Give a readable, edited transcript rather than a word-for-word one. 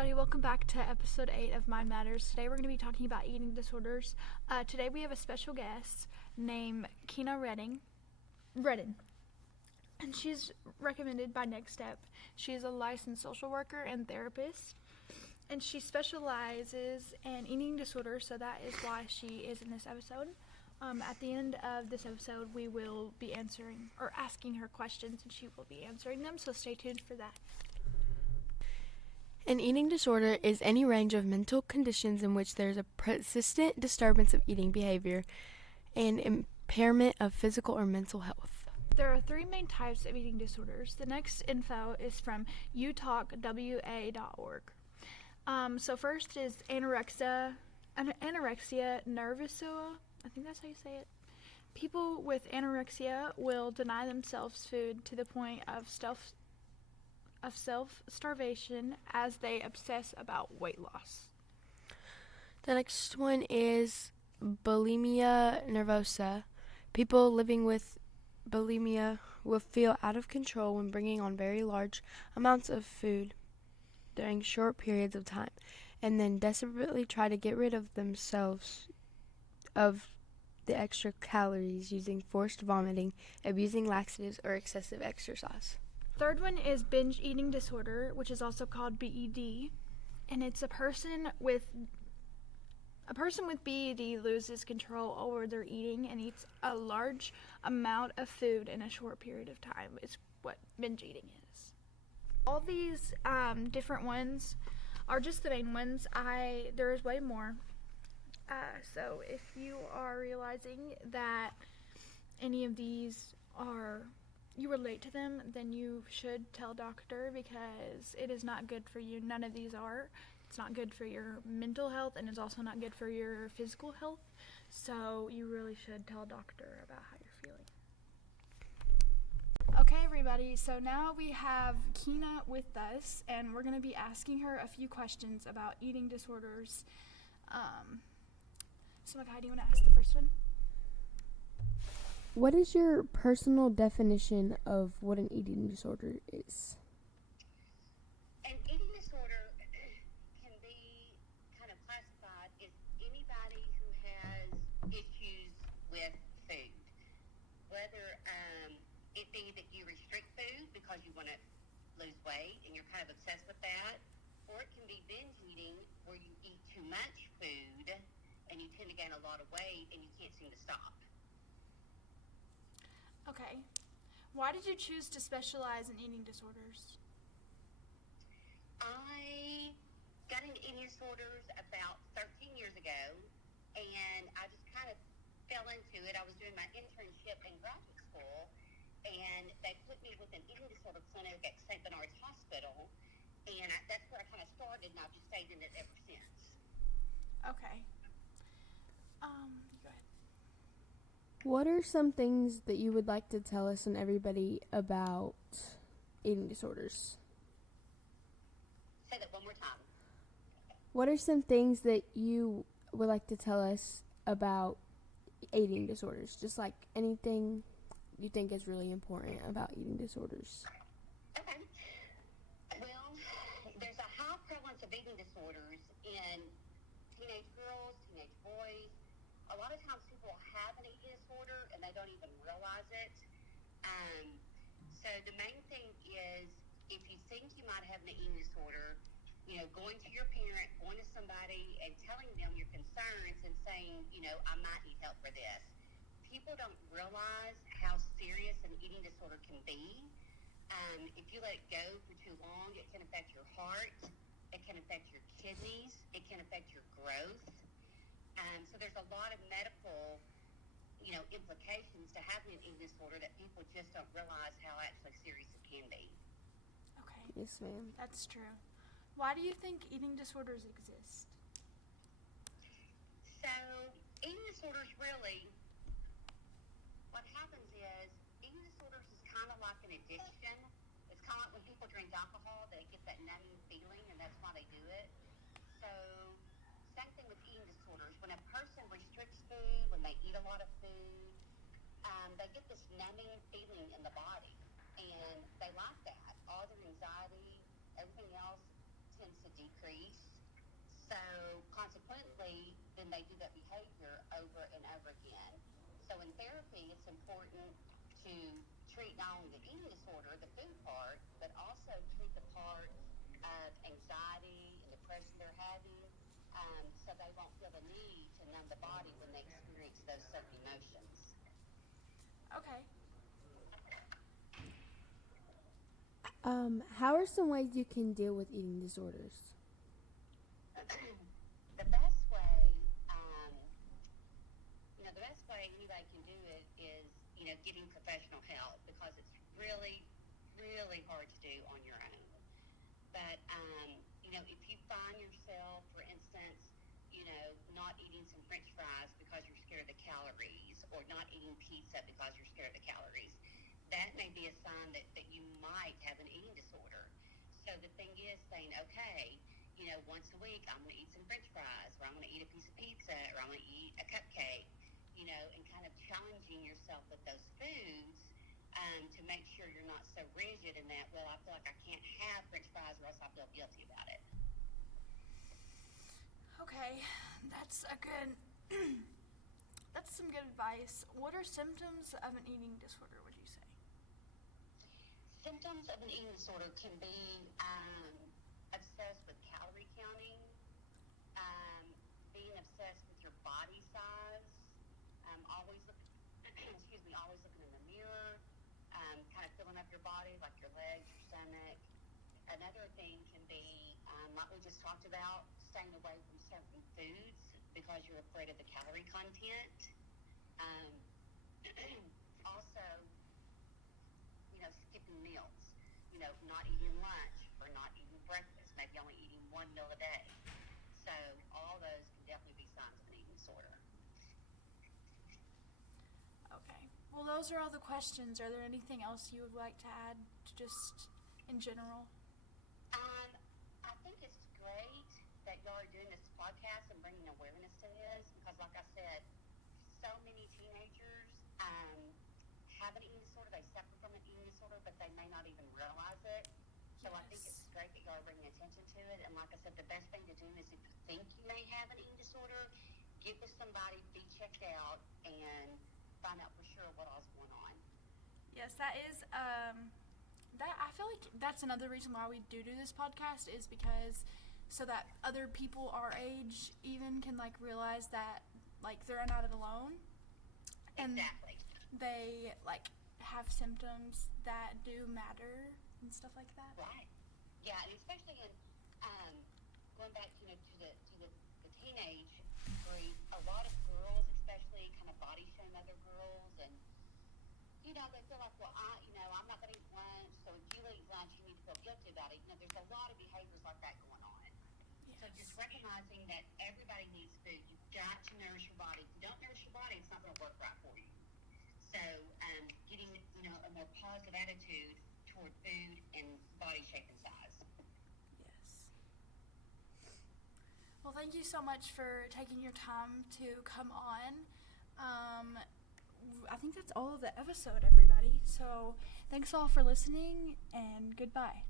everybody, welcome back to episode 8 of Mind Matters. Today we're going to be talking about eating disorders. Today we have a special guest named Keena Reddin, and she's recommended by Next Step. She is a licensed social worker and therapist, and she specializes in eating disorders, so that is why she is in this episode. At the end of this episode, we will be asking her questions, and she will be answering them, so stay tuned for that. An eating disorder is any range of mental conditions in which there is a persistent disturbance of eating behavior and impairment of physical or mental health. There are 3 main types of eating disorders. The next info is from utalkwa.org. So first is anorexia nervosa. I think that's how you say it. People with anorexia will deny themselves food to the point of self-starvation as they obsess about weight loss. The next one is bulimia nervosa. People living with bulimia will feel out of control when bringing on very large amounts of food during short periods of time, and then desperately try to get rid of themselves of the extra calories using forced vomiting, abusing laxatives, or excessive exercise. Third one is binge eating disorder, which is also called BED, and it's a person with BED loses control over their eating and eats a large amount of food in a short period of time. Is what binge eating is. All these different ones are just the main ones. There is way more. So if you are realizing that any of these you relate to them, then you should tell a doctor, because it is not good for you. None of these are. It's not good for your mental health, and it's also not good for your physical health. So you really should tell a doctor about how you're feeling. Okay, everybody, so now we have Keena with us, and we're going to be asking her a few questions about eating disorders. So Makai, do you want to ask the first one? What is your personal definition of what an eating disorder is? An eating disorder can be kind of classified as anybody who has issues with food. Whether it be that you restrict food because you want to lose weight and you're kind of obsessed with that, or it can be binge eating where you eat too much food and you tend to gain a lot of weight and you can't seem to stop. Okay. Why did you choose to specialize in eating disorders? I got into eating disorders about 13 years ago, and I just kind of fell into it. I was doing my internship in graduate school, and they put me with an eating disorder clinic at St. Bernard's Hospital, and that's where I kind of started, and I've just stayed in it ever since. Okay. Go ahead. What are some things that you would like to tell us and everybody about eating disorders? Say that one more time. What are some things that you would like to tell us about eating disorders? Just like anything you think is really important about eating disorders. Okay. Well, there's a high prevalence of eating disorders in teenage girls, teenage boys. A lot of times people have an eating disorder and they don't even realize it. So the main thing is, if you think you might have an eating disorder, going to your parent, going to somebody and telling them your concerns and saying, I might need help for this. People don't realize how serious an eating disorder can be. If you let it go for too long, it can affect your heart, it can affect your kidneys, it can affect your growth. So there's a lot of medical, implications to having an eating disorder that people just don't realize how actually serious it can be. Okay. Yes, ma'am. That's true. Why do you think eating disorders exist? So eating disorders really, what happens is, eating disorders is kind of like an addiction. It's kind of like when people drink alcohol, they get that numbing feeling, and that's why they do it. So same thing with eating disorders. When a person restricts food, when they eat a lot of food, they get this numbing feeling in the body, and they like that. All their anxiety, everything else tends to decrease. they do that behavior over and over again. So in therapy, it's important to treat not only the eating disorder, the food part, but also treat the part of anxiety and depression they're having, so they won't feel the need to numb the body when they experience those certain emotions. Okay. How are some ways you can deal with eating disorders? The best way, the best way anybody can do it is, getting professional help, because it's really, really hard to do on your own. But, if you find yourself, for instance, not eating some French fries because you're scared of the calories, or not eating pizza because you're scared of the calories, that may be a sign that you might have an eating disorder. So the thing is saying, okay, once a week I'm going to eat some French fries, or I'm going to eat a piece of pizza, or I'm going to eat a cupcake, and kind of challenging yourself with those foods, to make sure you're not so rigid in that, well, I feel like I can't have French fries or else I feel guilty about it. Okay, that's that's some good advice. What are symptoms of an eating disorder, would you say? Symptoms of an eating disorder can be obsessed with calorie counting, being obsessed with your body size, always always looking in the mirror, kind of filling up your body, like your legs, your stomach. Another thing can be, like we just talked about, staying away from certain foods because you're afraid of the calorie content. Also, skipping meals, not eating lunch or not eating breakfast, maybe only eating one meal a day. So all those can definitely be signs of an eating disorder. Okay. Well, those are all the questions. Are there anything else you would like to add, just in general? I think it's great that y'all are doing this podcast and bringing awareness to this, because like I said, so many teenagers have an eating disorder. They suffer from an eating disorder, but they may not even realize it. So I think it's great that y'all are bringing attention to it. And like I said, the best thing to do is, if you think you may have an eating disorder, get with somebody, be checked out, and find out for sure what all's going on. Yes, that is, that I feel like that's another reason why we do this podcast, is because so that other people our age even can, like, realize that, like, they're not alone. And Exactly. they, like, have symptoms that do matter and stuff like that. Right. Yeah, and especially in going back, to the teenage group, a lot of girls, especially, kind of body shame other girls, and they feel like, well, I'm not going to eat lunch, so if you eat lunch, you need to feel guilty about it. There's a lot of behaviors like that going on. Yes. So just recognizing that everybody needs food. You've got to nourish your body. If you don't nourish your body, it's not going to work right for you. So getting, a more positive attitude toward food and body shape and size. Yes. Well, thank you so much for taking your time to come on. I think that's all of the episode, everybody. So thanks all for listening, and goodbye.